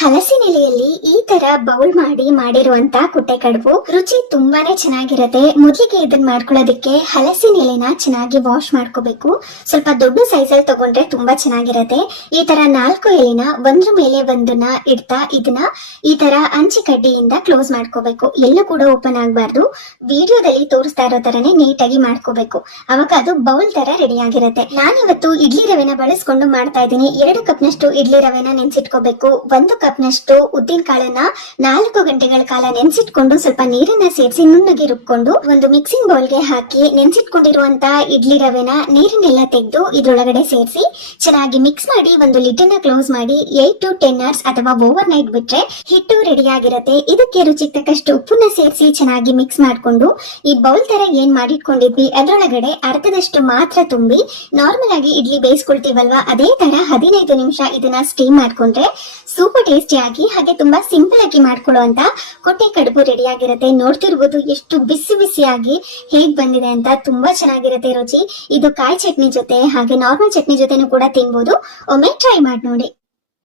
ಹಲಸಿನ ಎಲೆಯಲ್ಲಿ ಈ ತರ ಬೌಲ್ ಮಾಡಿರುವಂತ ಕುಟ್ಟೆ ಕಡುಬು ರುಚಿ ತುಂಬಾನೇ ಚೆನ್ನಾಗಿರತ್ತೆ. ಮೊದಲಿಗೆ ಇದನ್ನ ಮಾಡ್ಕೊಳ್ಳೋದಕ್ಕೆ ಹಲಸಿನ ಎಲೆನ ಚೆನ್ನಾಗಿ ವಾಶ್ ಮಾಡ್ಕೋಬೇಕು. ಸ್ವಲ್ಪ ದೊಡ್ಡ ಸೈಜ್ ಅಲ್ಲಿ ತಗೊಂಡ್ರೆ ತುಂಬಾ ಚೆನ್ನಾಗಿರತ್ತೆ. ಈ ತರ 4 ಎಲೆನ ಒಂದ್ರ ಮೇಲೆ ಒಂದನ್ನ ಇಡ್ತಾ ಇದನ್ನ ಈ ತರ ಅಂಚಿ ಕಡ್ಡಿಯಿಂದ ಕ್ಲೋಸ್ ಮಾಡ್ಕೋಬೇಕು. ಎಲ್ಲೂ ಕೂಡ ಓಪನ್ ಆಗ್ಬಾರ್ದು. ವಿಡಿಯೋದಲ್ಲಿ ತೋರಿಸ್ತಾ ಇರೋ ತರನೇ ನೀಟಾಗಿ ಮಾಡ್ಕೋಬೇಕು. ಅವಾಗ ಅದು ಬೌಲ್ ತರ ರೆಡಿ ಆಗಿರುತ್ತೆ. ನಾನಿವತ್ತು ಇಡ್ಲಿ ರವೆನ ಬಳಸ್ಕೊಂಡು ಮಾಡ್ತಾ ಇದ್ದೀನಿ. 2 ಕಪ್ನಷ್ಟು ಇಡ್ಲಿ ರವೆನ ನೆನ್ಸಿಟ್ಕೋಬೇಕು. 1 ಕಪ್ನಷ್ಟು ಉದ್ದಿನ ಕಾಳನ್ನ 4 ಗಂಟೆಗಳ ಕಾಲ ನೆನ್ಸಿಟ್ಕೊಂಡು ಸ್ವಲ್ಪ ನೀರನ್ನ ಸೇರಿಸಿ ನುಣ್ಣಗೆ ರುಬ್ಕೊಂಡು ಒಂದು ಮಿಕ್ಸಿಂಗ್ ಬೌಲ್ಗೆ ಹಾಕಿ ನೆನ್ಸಿಟ್ಕೊಂಡಿರುವಂತ ಇಡ್ಲಿ ರವೆನ ನೀರನ್ನೆಲ್ಲ ತೆಗೆದು ಇದ್ರೊಳಗಡೆ ಸೇರಿಸಿ ಚೆನ್ನಾಗಿ ಮಿಕ್ಸ್ ಮಾಡಿ ಒಂದು ಲಿಡ್ ಅನ್ನ ಕ್ಲೋಸ್ ಮಾಡಿ 8 to 10 hours ಅಥವಾ ಓವರ್ ನೈಟ್ ಬಿಟ್ರೆ ಹಿಟ್ಟು ರೆಡಿ ಆಗಿರುತ್ತೆ. ಇದಕ್ಕೆ ರುಚಿಗೆ ತಕ್ಕಷ್ಟು ಉಪ್ಪನ್ನ ಸೇರಿಸಿ ಚೆನ್ನಾಗಿ ಮಿಕ್ಸ್ ಮಾಡ್ಕೊಂಡು ಈ ಬೌಲ್ ತರ ಏನ್ ಮಾಡಿಟ್ಕೊಂಡಿದ್ವಿ ಅದರೊಳಗಡೆ ಅರ್ಧದಷ್ಟು ಮಾತ್ರ ತುಂಬಿ ನಾರ್ಮಲ್ ಆಗಿ ಇಡ್ಲಿ ಬೇಯಿಸ್ಕೊಳ್ತೀವಲ್ವಾ ಅದೇ ತರ 15 ನಿಮಿಷ ಇದನ್ನ ಸ್ಟೀಮ್ ಮಾಡ್ಕೊಂಡ್ರೆ ಸೂಪರ್ ಟೇಸ್ಟಿ ಆಗಿ ಹಾಗೆ ತುಂಬಾ ಸಿಂಪಲ್ ಆಗಿ ಮಾಡ್ಕೊಳ್ಳುವಂತ ಕೊಟ್ಟೆ ಕಡುಬು ರೆಡಿ ಆಗಿರುತ್ತೆ. ನೋಡ್ತಿರ್ಬೋದು ಎಷ್ಟು ಬಿಸಿ ಬಿಸಿಯಾಗಿ ಹೇಗ್ ಬಂದಿದೆ ಅಂತ. ತುಂಬಾ ಚೆನ್ನಾಗಿರುತ್ತೆ ರುಚಿ. ಇದು ಕಾಯಿ ಚಟ್ನಿ ಜೊತೆ ಹಾಗೆ ನಾರ್ಮಲ್ ಚಟ್ನಿ ಜೊತೆನೂ ಕೂಡ ತಿನ್ಬೋದು. ಒಮ್ಮೆ ಟ್ರೈ ಮಾಡಿ ನೋಡಿ.